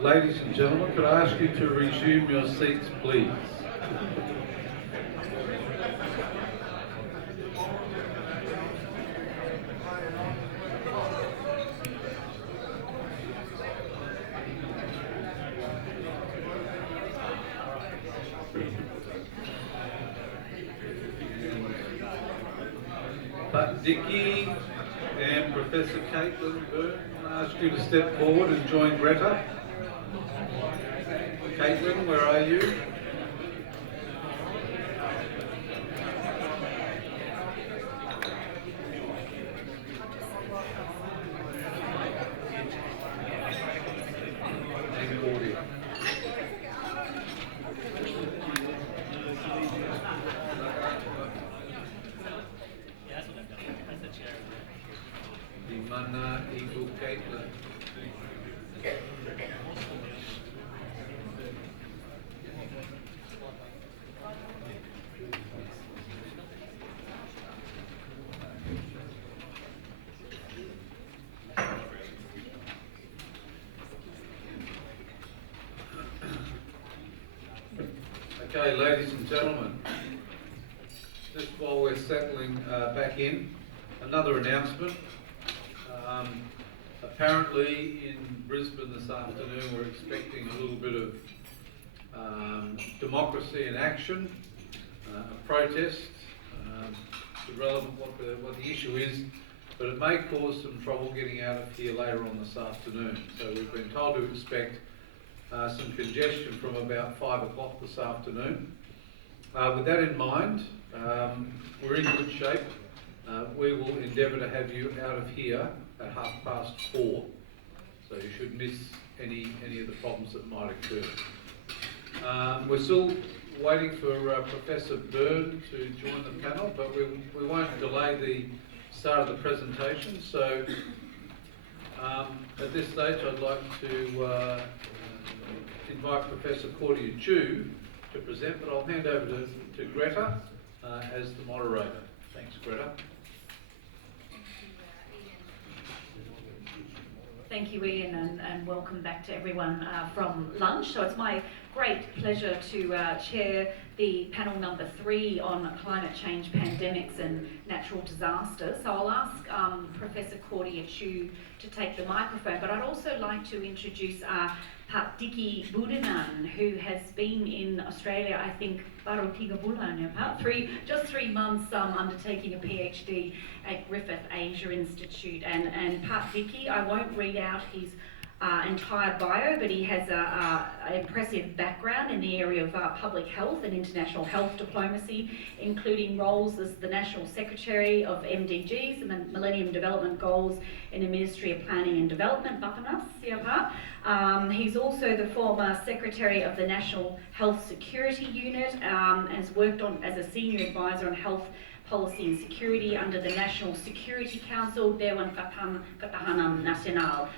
Ladies and gentlemen, could I ask you to resume your seats, please? But Dickie and Professor Caitlin Byrne, I ask you to step forward and join Greta. Caitlin, where are you? And Claudia. Di mana Ibu Caitlin? Okay, ladies and gentlemen, just while we're settling back in, another announcement. Apparently in Brisbane this afternoon we're expecting a little bit of democracy in action, a protest. It's irrelevant what the issue is, but it may cause some trouble getting out of here later on this afternoon. So we've been told to expect some congestion from about 5 o'clock this afternoon. With that in mind, we're in good shape. We will endeavour to have you out of here at 4:30. So you should miss any of the problems that might occur. We're still waiting for Professor Byrne to join the panel, but we won't delay the start of the presentation. So at this stage I'd like to invite Professor Claudia Chu to present, but I'll hand over to Greta as the moderator. Thanks, Greta. Thank you, Ian, and welcome back to everyone from lunch. So it's my great pleasure to chair the panel number 3 on climate change, pandemics and natural disasters. So I'll ask Professor Claudia Chu to take the microphone, but I'd also like to introduce Pak Dickie Budinan, who has been in Australia, I think, baru 3 bulan, just 3 months undertaking a PhD at Griffith Asia Institute. And Pak Dickie, I won't read out his entire bio, but he has an impressive background in the area of public health and international health diplomacy, including roles as the National Secretary of MDGs and the Millennium Development Goals in the Ministry of Planning and Development, Bappenas, siapa. He's also the former Secretary of the National Health Security Unit, and has worked on as a Senior Advisor on Health Policy and Security under the National Security Council, Dewan Ketahanan Nasional.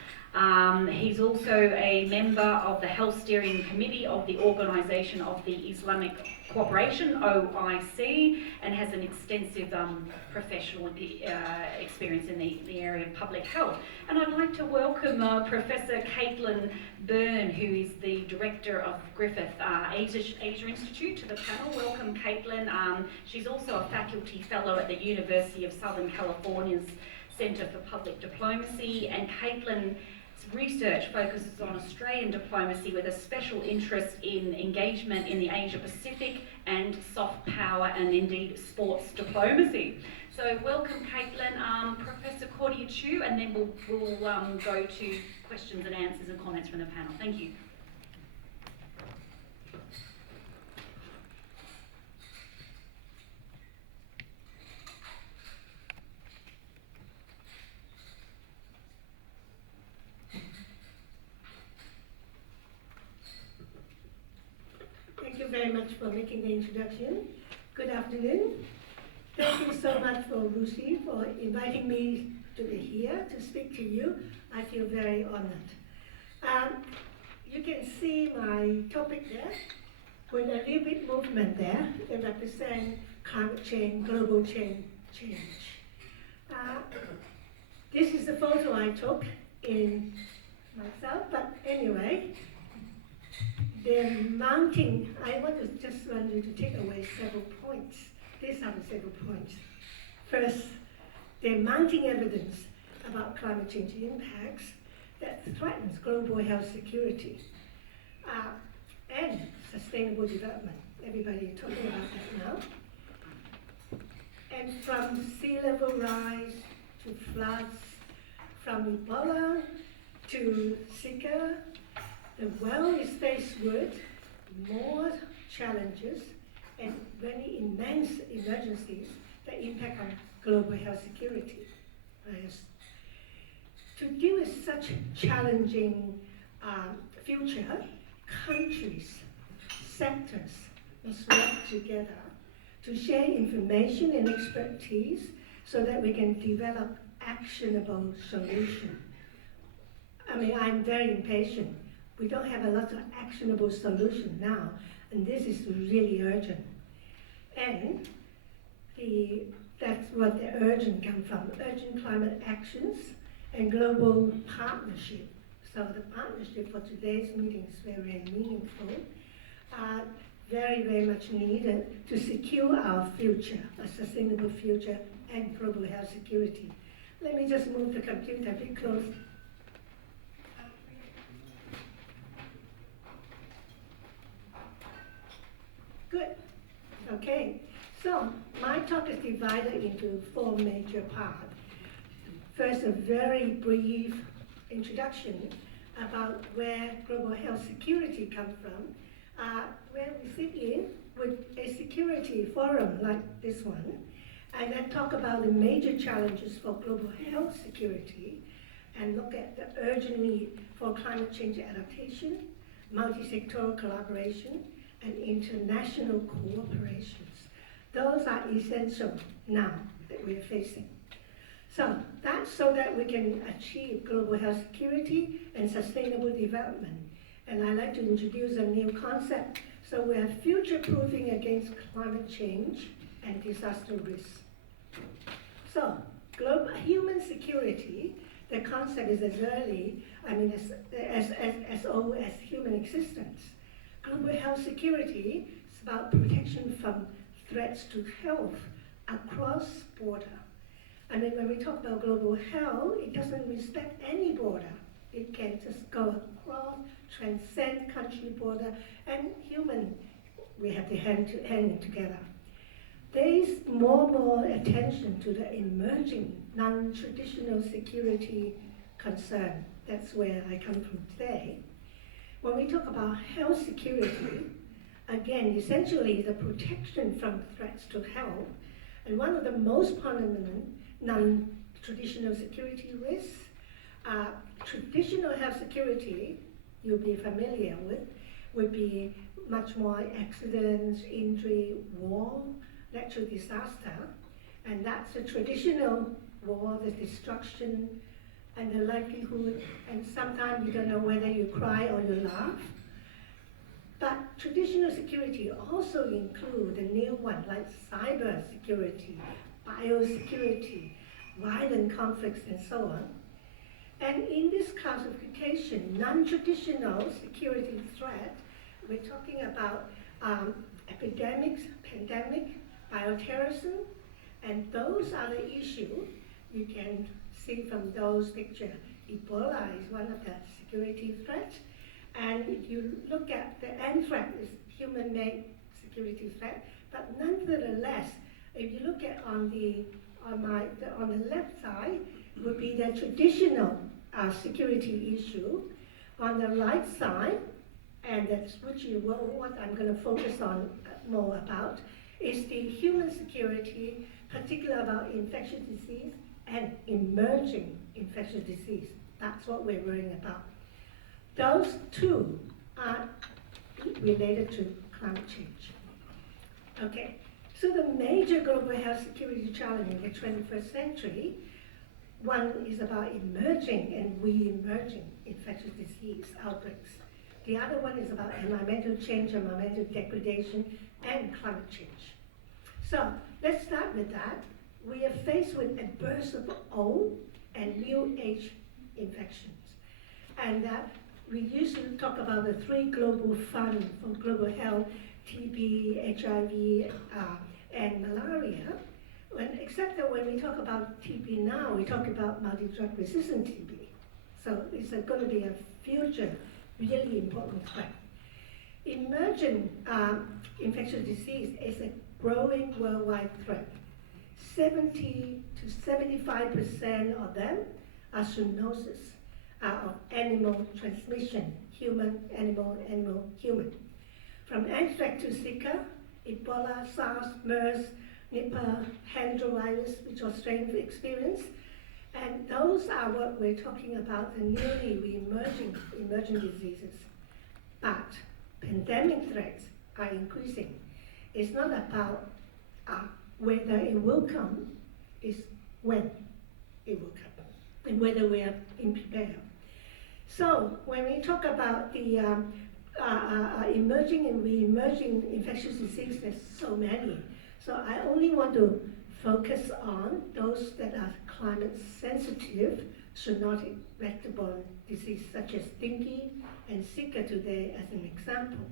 He's also a member of the Health Steering Committee of the Organisation of the Islamic Cooperation, OIC, and has an extensive professional experience in the area of public health. And I'd like to welcome Professor Caitlin Byrne, who is the Director of Griffith Asia Institute, to the panel. Welcome, Caitlin. She's also a Faculty Fellow at the University of Southern California's Centre for Public Diplomacy, and Caitlin's research focuses on Australian diplomacy with a special interest in engagement in the Asia Pacific and soft power and indeed sports diplomacy. So welcome, Caitlin. Professor Claudia Chu, and then we'll go to questions and answers and comments from the panel. Thank you. Thank you very much for making the introduction. Good afternoon. Thank you so much for Lucy for inviting me to be here to speak to you. I feel very honored. You can see my topic there with a little bit movement there. They represent climate change, global change. This is the photo I took in myself, but anyway, I want to just want you to take away several points. These are the several points. First, the mounting evidence about climate change impacts that threatens global health security and sustainable development. Everybody talking about that now. And from sea level rise to floods, from Ebola to Zika, the world is faced with more challenges and very immense emergencies that impact on global health security. To deal with such challenging future, countries, sectors must work together to share information and expertise so that we can develop actionable solutions. I mean, I'm very impatient. We don't have a lot of actionable solutions now, and this is really urgent. And that's what the urgent come from, urgent climate actions and global partnership. So the partnership for today's meeting is very, very meaningful, very, very much needed to secure our future, a sustainable future and global health security. Let me just move the computer a bit close. Good. Okay. So my talk is divided into 4 major parts. First, a very brief introduction about where global health security comes from, where we sit in with a security forum like this one, and then talk about the major challenges for global health security, and look at the urgent need for climate change adaptation, multi-sectoral collaboration, and international cooperations. Those are essential now that we're facing. So that's so that we can achieve global health security and sustainable development. And I'd like to introduce a new concept. So we are future-proofing against climate change and disaster risks. So global human security, the concept is as early, as old as human existence. Global health security is about protection from threats to health across border. I mean, when we talk about global health, it doesn't respect any border. It can just go across, transcend country border, and human, we have to hand together. There is more attention to the emerging non-traditional security concern. That's where I come from today. When we talk about health security, again, essentially the protection from threats to health, and one of the most prominent non-traditional security risks, traditional health security, you'll be familiar with, would be much more accidents, injury, war, natural disaster, and that's a traditional war, the destruction, and the likelihood, and sometimes you don't know whether you cry or you laugh. But traditional security also include the new one, like cyber security, biosecurity, violent conflicts, and so on. And in this classification, non-traditional security threat, we're talking about epidemics, pandemic, bioterrorism, and those are the issues you can see from those pictures. Ebola is one of the security threats. And if you look at the anthrax, is human-made security threat. But nonetheless, if you look at on the left side, would be the traditional security issue. On the right side, and that's what I'm going to focus on more about, is the human security, particularly about infectious disease and emerging infectious disease. That's what we're worrying about. Those two are related to climate change. Okay, so the major global health security challenge in the 21st century, one is about emerging and re-emerging infectious disease outbreaks. The other one is about environmental change, environmental degradation, and climate change. So let's start with that. We are faced with a burst of old and new age infections. And we used to talk about the three global funds for global health, TB, HIV, and malaria. Except that when we talk about TB now, we talk about multi-drug resistant TB. So it's going to be a future really important threat. Emerging infectious disease is a growing worldwide threat. 70 to 75% of them are zoonosis of animal transmission, human, animal, animal, human. From anthrax to Zika, Ebola, SARS, MERS, Nipah, Hendrovirus, which Australians experienced, and those are what we're talking about, the newly emerging diseases. But pandemic threats are increasing. It's not about whether it will come, it's when it will come, and whether we are prepared. So when we talk about the emerging and re-emerging infectious diseases, there's so many. So I only want to focus on those that are climate sensitive, zoonotic vector-borne disease such as dengue and Zika today as an example.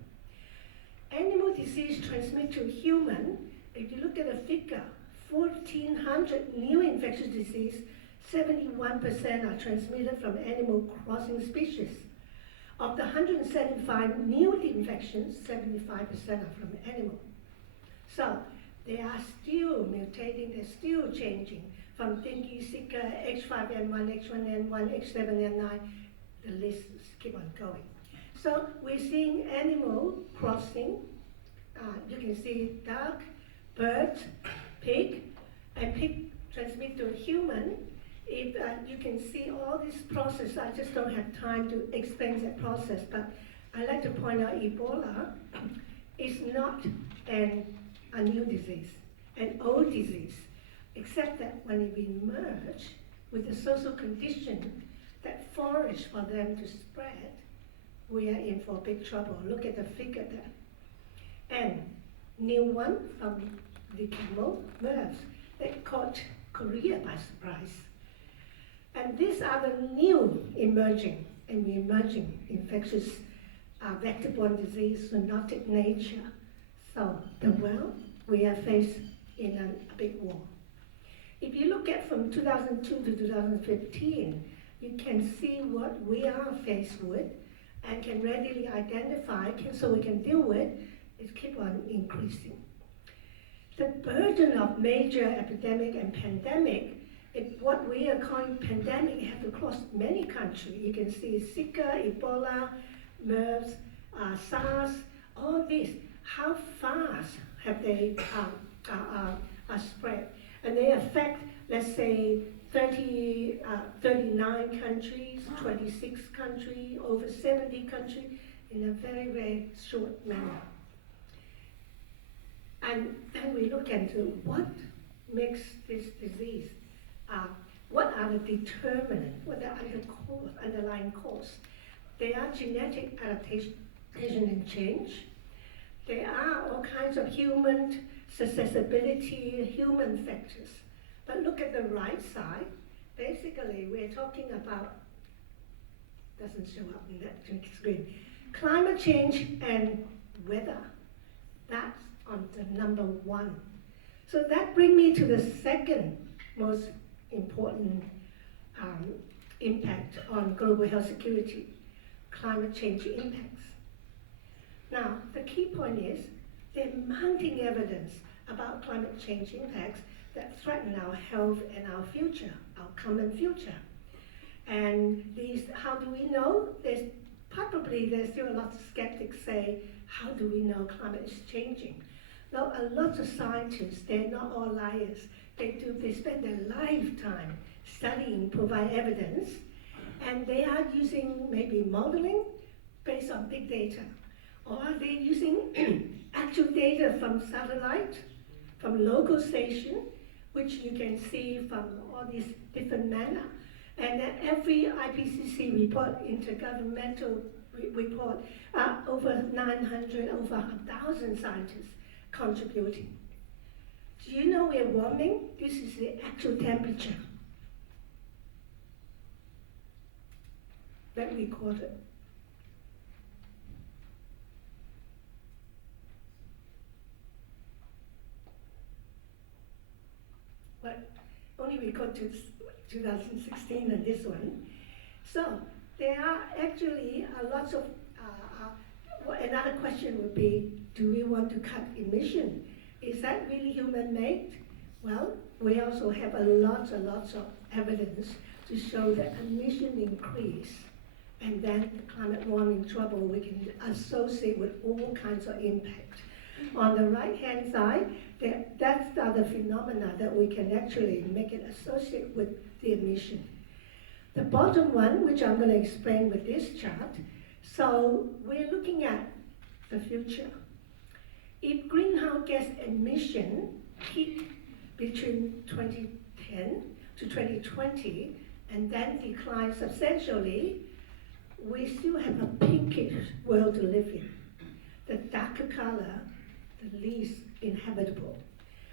Animal disease transmit to human. If you look at the figure, 1,400 new infectious disease, 71% are transmitted from animal crossing species. Of the 175 new infections, 75% are from animal. So they are still mutating, they're still changing from dengue, Zika, H5N1, H1N1, H7N9, the list keep on going. So we're seeing animal crossing. You can see duck, bird, pig, and pig transmit to human. If you can see all this process, I just don't have time to explain that process, but I like to point out Ebola is not a new disease, an old disease, except that when it emerged with the social condition that foraged for them to spread, we are in for big trouble. Look at the figure there. And new one from the camel, MERS, that caught Korea by surprise. And these are the new emerging and re-emerging infectious vector-borne disease, zoonotic nature. So the world, we are faced in a big war. If you look at from 2002 to 2015, you can see what we are faced with and can readily identify, so we can deal with, is keep on increasing. The burden of major epidemic and pandemic, what we are calling pandemic, have to cross many countries. You can see Zika, Ebola, MERS, SARS, all this. How fast have they spread? And they affect, let's say, 39 countries, 26 countries, over 70 countries in a very, very short manner. And then we look into what makes this disease, what are the determinants, what are the underlying cause. They are genetic adaptation and change. There are all kinds of human susceptibility, human factors. But look at the right side. Basically, we're talking about, doesn't show up in that screen, climate change and weather. That's on the number one. So that brings me to the second most important impact on global health security, climate change impacts. Now, the key point is there's mounting evidence about climate change impacts that threaten our health and our future, our common future. And these, how do we know? There's still a lot of skeptics say, how do we know climate is changing? Now, a lot of scientists, they're not all liars. They spend their lifetime studying, provide evidence, and they are using maybe modeling based on big data. Or they're using actual data from satellite, from local station, which you can see from all these different manner. And then every IPCC report, intergovernmental report, over 900, over 1,000 scientists contributing. Do you know we're warming? This is the actual temperature that we recorded. But only we got to 2016 and this one. So there are actually a lots of, another question would be, do we want to cut emission? Is that really human-made? Well, we also have a lots and lots of evidence to show that emission increase, and then the climate warming trouble we can associate with all kinds of impact. On the right-hand side, that's the other phenomena that we can actually make it associate with the emission. The bottom one, which I'm going to explain with this chart, so we're looking at the future. If greenhouse gas emission peak between 2010 to 2020 and then decline substantially, we still have a pinkish world to live in. The darker color, the least inhabitable.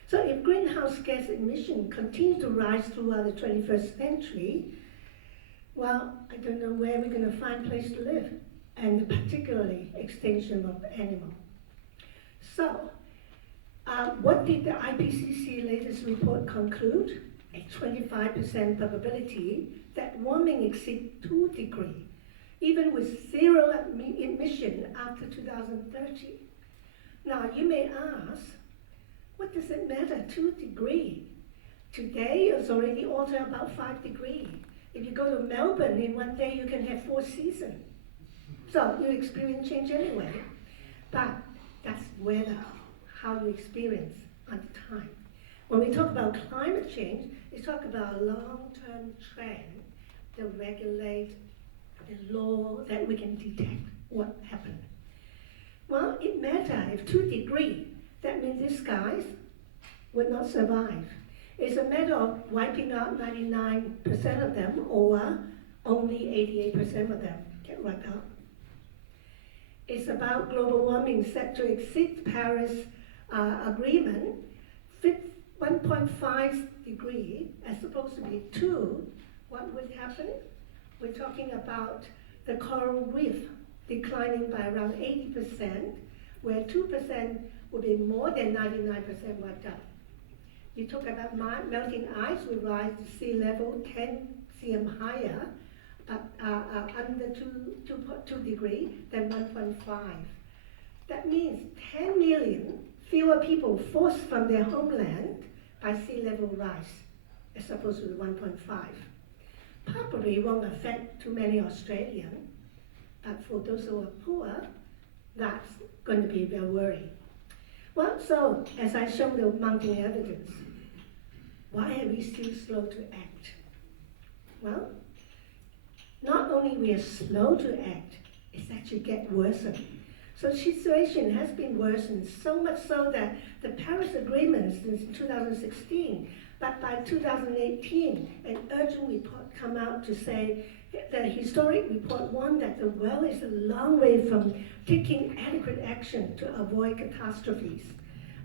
So if greenhouse gas emission continue to rise throughout the 21st century, well, I don't know where we're going to find a place to live, and particularly extinction of animal. So, what did the IPCC latest report conclude? A 25% probability that warming exceeds 2 degrees, even with zero emission after 2030. Now, you may ask, what does it matter, 2 degrees? Today it's already also about 5 degrees. If you go to Melbourne in one day, you can have 4 seasons. So you experience change anyway. But that's weather, how you experience at the time. When we talk about climate change, we talk about a long-term trend that regulate the law that we can detect what happened. Well, it matters if 2 degrees, that means these guys would not survive. It's a matter of wiping out 99% of them or only 88% of them get wiped out. It's about global warming set to exceed Paris Agreement, 1.5 degrees as opposed to be 2. What would happen? We're talking about the coral reef declining by around 80%, where 2% would be more than 99% wiped out. You talk about melting ice will rise to sea level 10 cm higher, under 2 degrees than 1.5. That means 10 million fewer people forced from their homeland by sea level rise, as opposed to 1.5. Probably won't affect too many Australians, but for those who are poor, that's going to be their worry. Well, so as I showed the mounting evidence, why are we still slow to act? Well, not only we are slow to act, it's actually get worsened. So the situation has been worsened, so much so that the Paris Agreement since 2016, but by 2018, an urgent report come out to say the historic report warned that the world is a long way from taking adequate action to avoid catastrophes,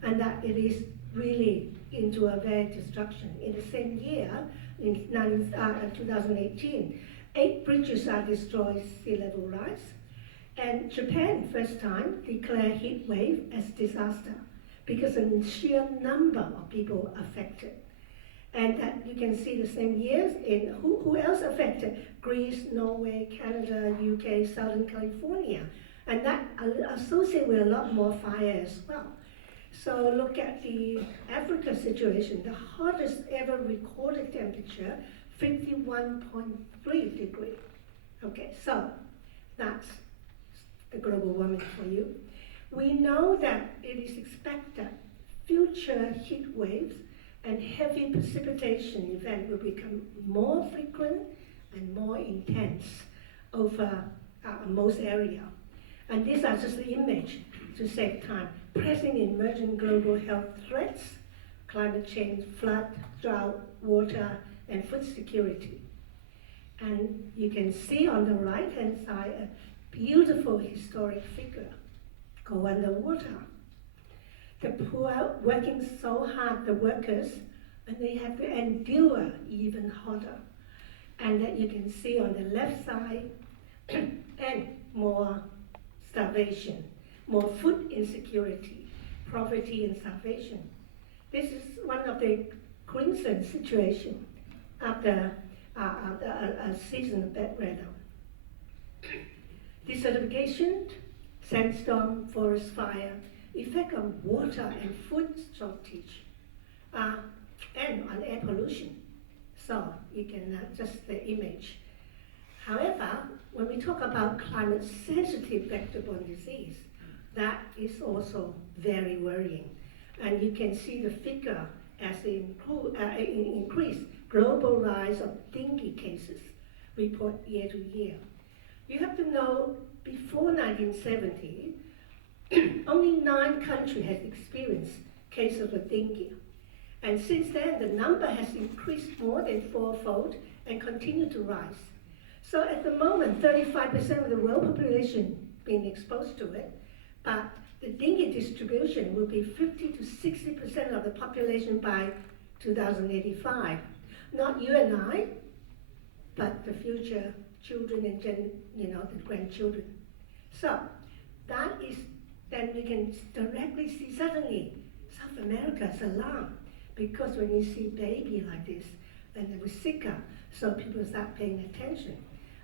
and that it is really into a very destruction. In the same year, in 2018, 8 bridges are destroyed sea level rise, and Japan first time declared heat wave as disaster because of the sheer number of people affected. And that you can see the same years in who else affected? Greece, Norway, Canada, UK, Southern California. And that associated with a lot more fire as well. So look at the Africa situation, the hottest ever recorded temperature, 51.3 degrees. Okay, so that's the global warming for you. We know that it is expected future heat waves and heavy precipitation events will become more frequent and more intense over most areas. And these are just the image to save time. Pressing emerging global health threats, climate change, flood, drought, water, and food security. And you can see on the right-hand side a beautiful historic figure go underwater. The poor working so hard, the workers, and they have to endure even harder. And that you can see on the left side, and more starvation, more food insecurity, poverty and starvation. This is one of the Queensland situation after a season of bad weather. Desertification, sandstorm, forest fire, effect on water and food shortage, and on air pollution. So you can just the image. However, when we talk about climate-sensitive vector-borne disease, that is also very worrying. And you can see the figure as increase global rise of dengue cases report year to year. You have to know, before 1970, only 9 countries had experienced cases of dengue. And since then, the number has increased more than 4-fold and continue to rise. So at the moment, 35% of the world population being exposed to it, but the dengue distribution will be 50 to 60% of the population by 2085. Not you and I, but the future children and the grandchildren. So that is, then we can directly see suddenly South America is alarmed, because when you see baby like this, and they were sicker, so people start paying attention.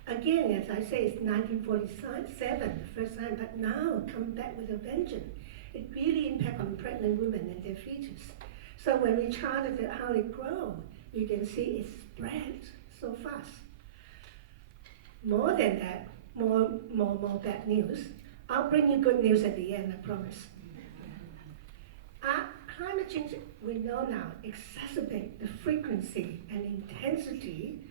Again, as I say, it's 1947, the first time, but now come back with a vengeance. It really impacts on pregnant women and their fetus. So when we charted how it grows, you can see it spreads so fast. More than that, more bad news. I'll bring you good news at the end, I promise. Climate change, we know now, exacerbate the frequency and intensity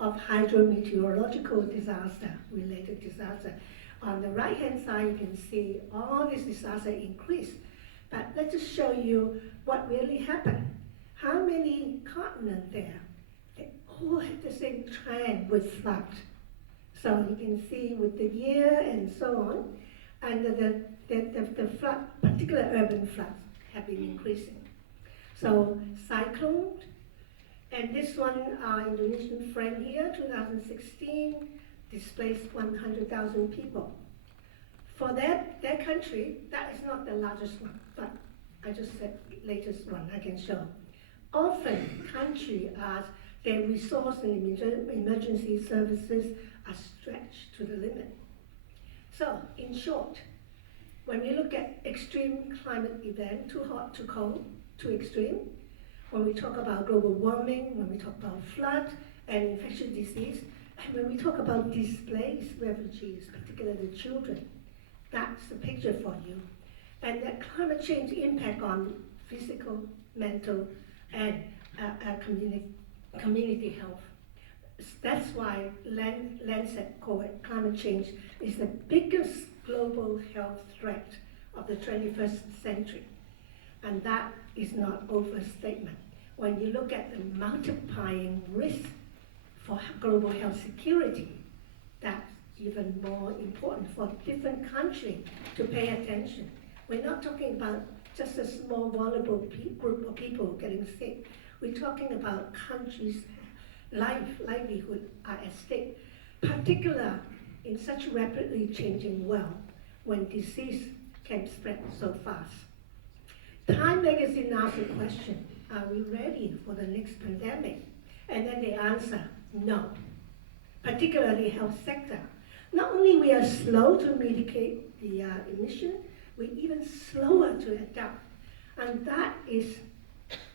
of hydrometeorological disaster, related disaster. On the right-hand side, you can see all these disasters increase. But let's just show you what really happened. How many continents there? They all have the same trend with flood. So you can see with the year and so on, and the flood, particular urban floods, have been increasing. So cyclone, and this one, our Indonesian friend here, 2016, displaced 100,000 people. For their country, that is not the largest one, but I just said latest one I can show. Often, countries are, their resource and emergency services are stretched to the limit. So, in short, when we look at extreme climate event, too hot, too cold, too extreme, when we talk about global warming, when we talk about flood and infectious disease, and when we talk about displaced refugees, particularly children, that's the picture for you. And that climate change impact on physical, mental, and community health. That's why Lancet call it climate change is the biggest global health threat of the 21st century. And that is not overstatement. When you look at the multiplying risk for global health security, that's even more important for different countries to pay attention. We're not talking about just a small vulnerable group of people getting sick. We're talking about countries' livelihood are at stake, particularly in such rapidly changing world when disease can spread so fast. Time magazine asked the question, are we ready for the next pandemic? And then they answer, no, particularly health sector. Not only we are slow to mitigate the emission, we're even slower to adapt. And that is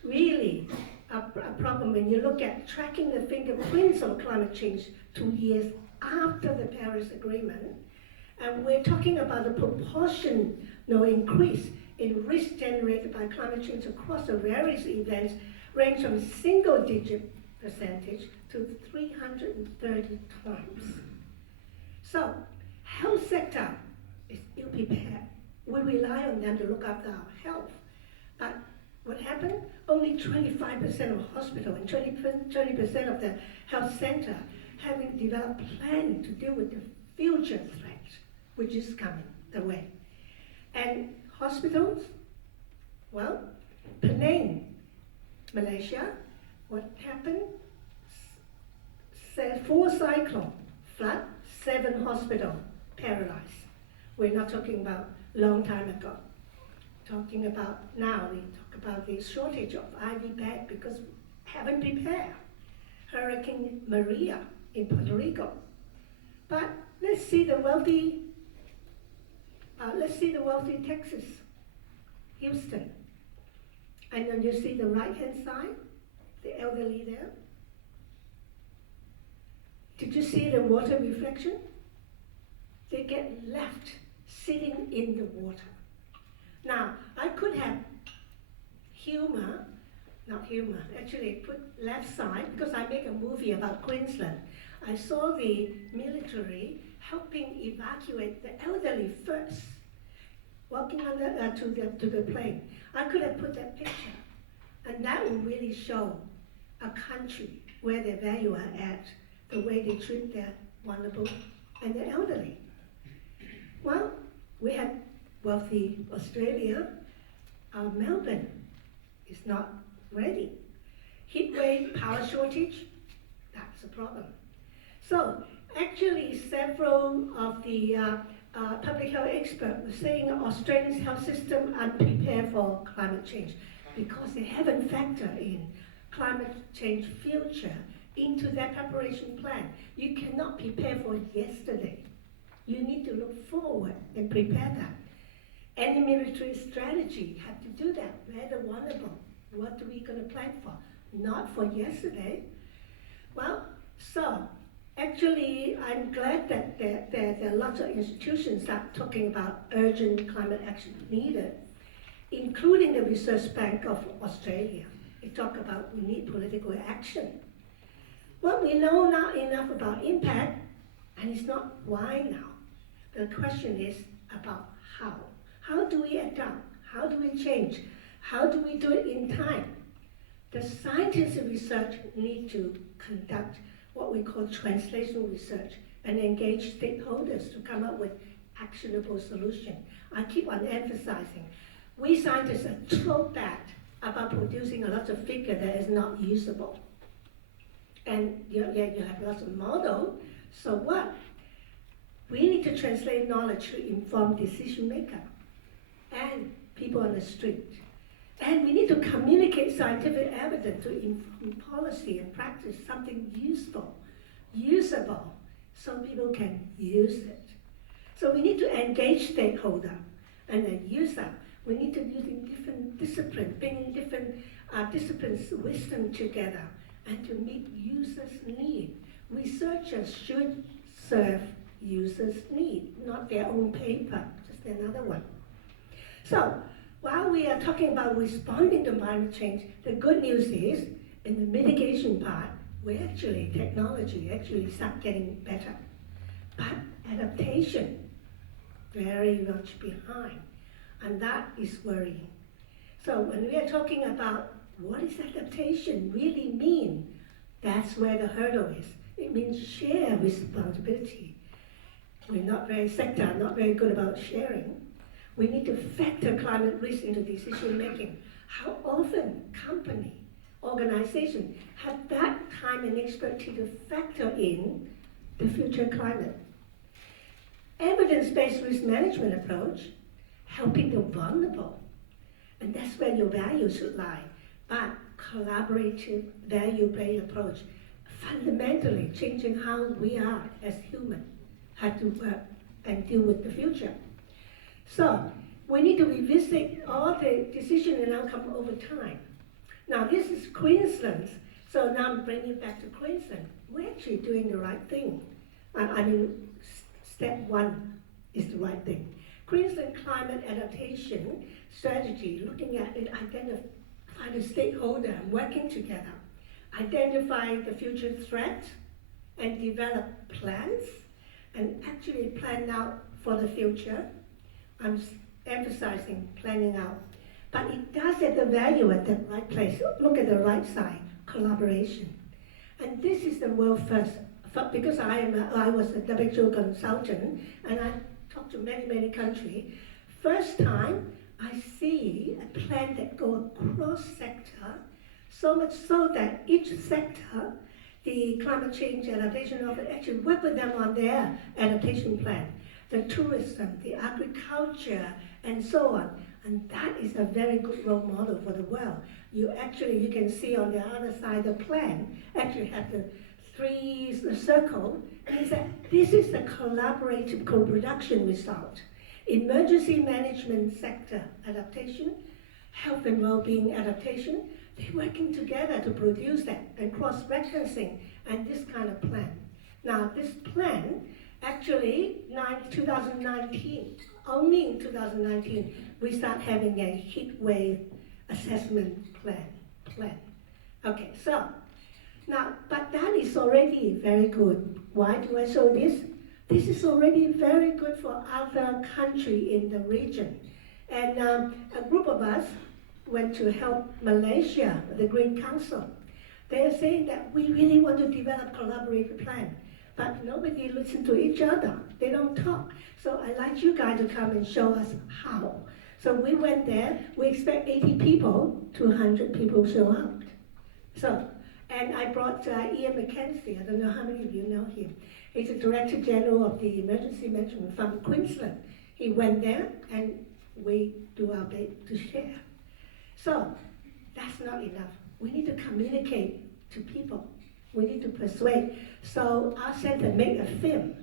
really a problem when you look at tracking the fingerprints of climate change 2 years after the Paris Agreement. And we're talking about a proportional increase in risk generated by climate change across the various events, range from single-digit percentage to 330 times. So, health sector is ill prepared. We rely on them to look after our health. But what happened? Only 25% of hospital and 20% of the health center having developed plan to deal with the future threat, which is coming the way. And hospitals, well, Penang, Malaysia, what happened? 4 cyclone, flood, 7 hospital paralyzed. We're not talking about long time ago. Talking about now, we talk about the shortage of IV bed because haven't prepared. Hurricane Maria in Puerto Rico. But let's see the wealthy Texas, Houston. And then you see the right-hand side, the elderly there. Did you see the water reflection? They get left sitting in the water. Now, I could have actually put left side, because I make a movie about Queensland. I saw the military helping evacuate the elderly first, walking to the plane. I could have put that picture, and that will really show a country where their value are at, the way they treat their vulnerable and the elderly. Well, we have wealthy Australia. Melbourne is not ready. Heat wave, power shortage, that's a problem. So actually several of the public health experts were saying Australia's health system unprepared for climate change because they haven't factored in climate change future into their preparation plan. You cannot prepare for yesterday. You need to look forward and prepare that. Any military strategy have to do that. Where the vulnerable? What are we going to plan for? Not for yesterday. Well, so actually, I'm glad that there are lots of institutions that are talking about urgent climate action needed, including the Research Bank of Australia. They talk about we need political action. Well, we know not enough about impact, and it's not why now. The question is about how. How do we adapt? How do we change? How do we do it in time? The scientists in research need to conduct what we call translational research and engage stakeholders to come up with actionable solutions. I keep on emphasizing, we scientists are so bad about producing a lot of figure that is not usable. And you have lots of model, so what? We need to translate knowledge to inform decision maker and people on the street. And we need to communicate scientific evidence to inform policy and practice, something useful, usable, so people can use it. So we need to engage stakeholder and the user. We need to use in different disciplines, bringing different disciplines' wisdom together and to meet users' need. Researchers should serve users' need, not their own paper, just another one. So, while we are talking about responding to climate change, the good news is, in the mitigation part, technology actually start getting better. But adaptation, very much behind, and that is worrying. So when we are talking about what does adaptation really mean, that's where the hurdle is. It means share responsibility. We're not very good about sharing. We need to factor climate risk into decision making. How often company, organization have that time and expertise to factor in the future climate? Evidence-based risk management approach, helping the vulnerable. And that's where your values should lie. But collaborative, value-based approach, fundamentally changing how we are as humans, have to work and deal with the future. So we need to revisit all the decision and outcome over time. Now this is Queensland, so now I'm bringing it back to Queensland. We're actually doing the right thing. Step one is the right thing. Queensland climate adaptation strategy, looking at it, identify the stakeholder and working together, identify the future threat and develop plans and actually plan out for the future. I'm emphasizing planning out. But it does have the value at the right place. Look at the right side, collaboration. And this is the world first, because I was a WHO consultant and I talked to many countries. First time I see a plan that goes across sector, so much so that each sector, the climate change adaptation office actually work with them on their adaptation plan. The tourism, the agriculture, and so on. And that is a very good role model for the world. You can see on the other side the plan, actually have the circle, means that this is the collaborative co-production result. Emergency management sector adaptation, health and well-being adaptation, they're working together to produce that, and cross-referencing, and this kind of plan. Now, this plan, actually, 2019, only in 2019, we start having a heat wave assessment plan. Okay, so, now, but that is already very good. Why do I show this? This is already very good for other countries in the region. And a group of us went to help Malaysia, the Green Council. They are saying that we really want to develop collaborative plan, but nobody listens to each other. They don't talk. So I'd like you guys to come and show us how. So we went there. We expect 80 people, 200 people show up. So, and I brought Ian McKenzie. I don't know how many of you know him. He's the Director General of the Emergency Management from Queensland. He went there, and we do our bit to share. So, that's not enough. We need to communicate to people. We need to persuade. So our center made a film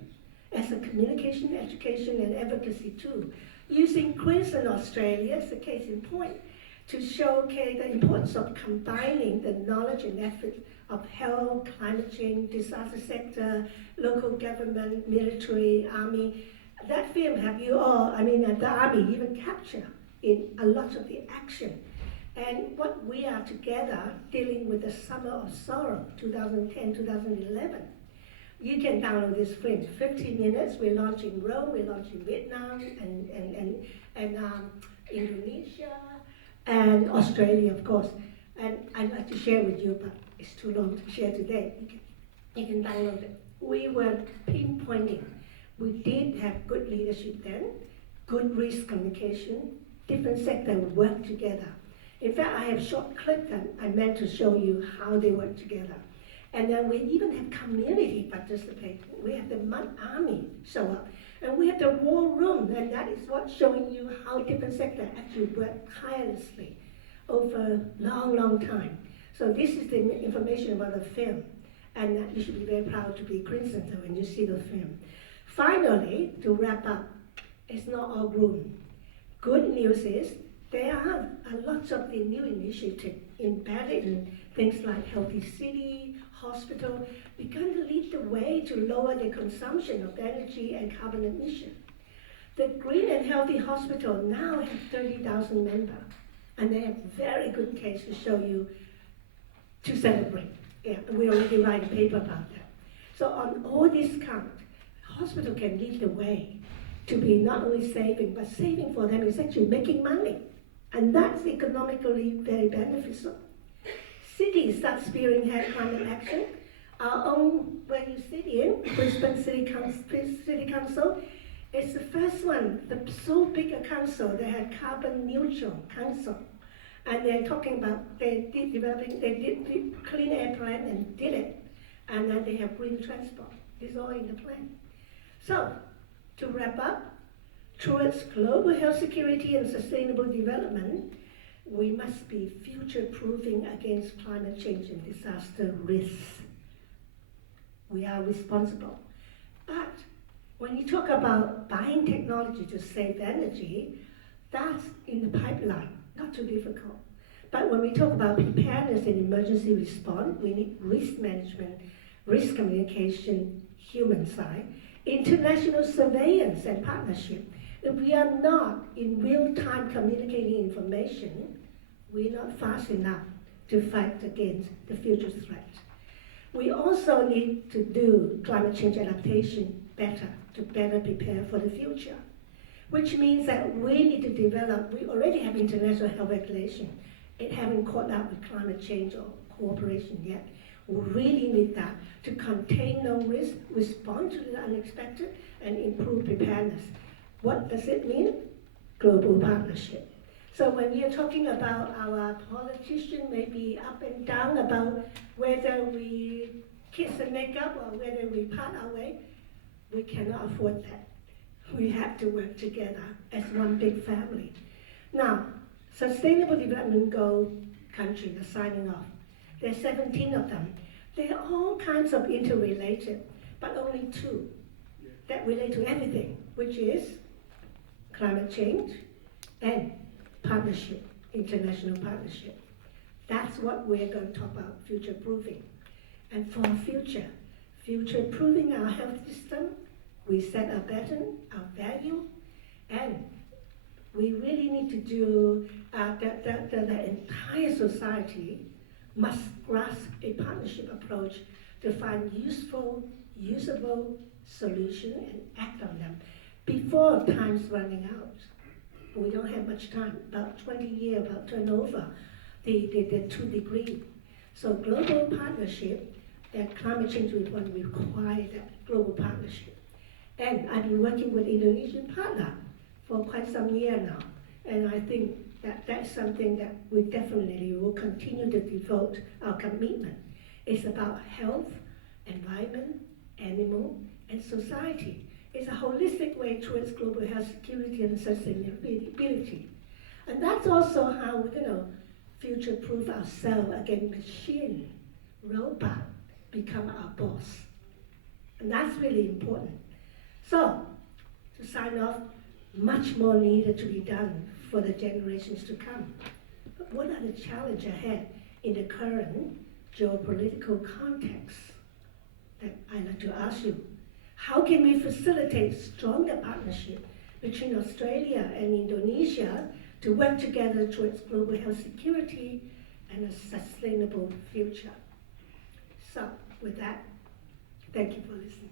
as a communication, education, and advocacy tool, using Queensland, Australia as a case in point, to showcase the importance of combining the knowledge and efforts of health, climate change, disaster sector, local government, military, army. That film have you all, the army even capture in a lot of the action. And what we are together dealing with the Summer of Sorrow, 2010, 2011. You can download this film, 15 minutes. We launched in Rome, we launched in Vietnam, and Indonesia, and Australia, of course. And I'd like to share with you, but it's too long to share today. You can download it. We were pinpointing. We did have good leadership then, good risk communication, different sectors work together. In fact, I have short clips that I meant to show you how they work together. And then we even have community participate. We have the Mud Army show up. And we have the war room, and that is what's showing you how different sectors actually work tirelessly over a long, long time. So this is the information about the film. And you should be very proud to be Queenslander when you see the film. Finally, to wrap up, it's not all gloom. Good news is there are a lot of the new initiatives embedded in things like Healthy City, hospital, begun to lead the way to lower the consumption of energy and carbon emission. The Green and Healthy Hospital now has 30,000 members, and they have very good case to show you to celebrate. Yeah, we already write a paper about that. So on all this count, hospital can lead the way to be not only saving, but saving for them is actually making money. And that's economically very beneficial. Cities start spearheading climate action. Our own, where you sit in, Brisbane City Council, is the first one, so big a council, they had carbon neutral council. And they're talking about, they did the clean air plan and did it. And then they have green transport. It's all in the plan. So, to wrap up, towards global health security and sustainable development, we must be future-proofing against climate change and disaster risks. We are responsible. But when you talk about buying technology to save energy, that's in the pipeline, not too difficult. But when we talk about preparedness and emergency response, we need risk management, risk communication, human side, international surveillance and partnership. If we are not in real time communicating information, we're not fast enough to fight against the future threat. We also need to do climate change adaptation better, to better prepare for the future, which means that we need to develop, we already have international health regulation. It haven't caught up with climate change or cooperation yet. We really need that to contain known risk, respond to the unexpected, and improve preparedness. What does it mean? Global partnership. So when we are talking about our politicians may be up and down about whether we kiss and make up or whether we part our way, we cannot afford that. We have to work together as one big family. Now, Sustainable Development Goal countries are signing off. There are 17 of them. They are all kinds of interrelated, but only two that relate to everything, which is climate change and partnership, international partnership. That's what we're going to talk about, future-proofing. And for future-proofing our health system, we set our pattern, our value, and we really need to do, the entire society must grasp a partnership approach to find useful, usable solutions and act on them before time's running out. We don't have much time, about 20 years, about turnover, the 2 degree. So global partnership, that climate change report require that global partnership. And I've been working with Indonesian partner for quite some year now. And I think that that's something that we definitely will continue to devote our commitment. It's about health, environment, animal, and society. It's a holistic way towards global health security and sustainability. And that's also how we're going to future-proof ourselves against machine, robot, become our boss. And that's really important. So, to sign off, much more needed to be done for the generations to come. But what are the challenges ahead in the current geopolitical context that I'd like to ask you? How can we facilitate stronger partnership between Australia and Indonesia to work together towards global health security and a sustainable future? So, with that, thank you for listening.